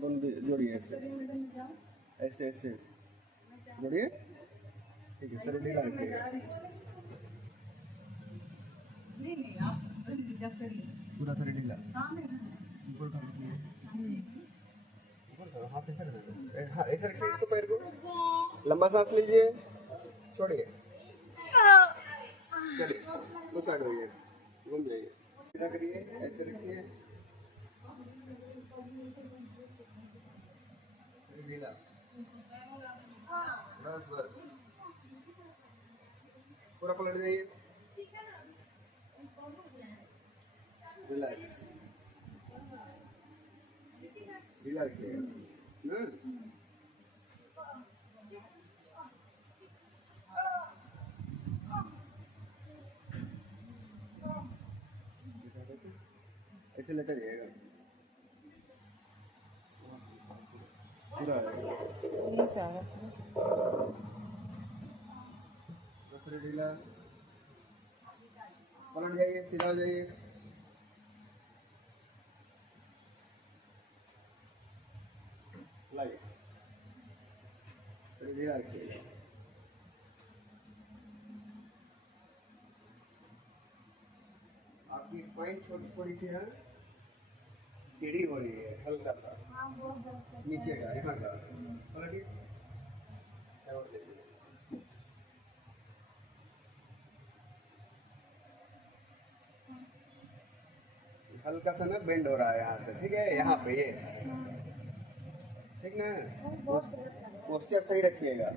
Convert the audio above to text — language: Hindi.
दोनों जोड़िए ऐसे ऐसे ऐसे जोड़िए। ठीक है, सर ढीला रखिएगा। पूरा सर ढीला ऊपर उठा लीजिए। हाथ ऐसे रखना है। हाँ ऐसे रखिए इसको, पैर को लंबा सांस लीजिए, छोड़िए, चलिए उस साइड होइए, घूम जाइए, सीधा करिए, ऐसे रखिए, ढीला, बस बस, पूरा पलट जाइए, रिलैक्स, ढीला रखिएगा ना। ऐसे लेटे रहिएगा, पूरा ढीला, पलट जाइए, सीधा हो जाइए, लाइए, ढीला रखिएगा। आपकी स्पाइन छोटी थोड़ी सी है, टेढ़ी हो रही है हल्का सा, नीचे का यहाँ का, पलटिए, हल्का सा ना बेंड हो रहा है यहाँ से, ठीक है, यहाँ पे ये, ठीक ना, पोस्चर सही रखिएगा।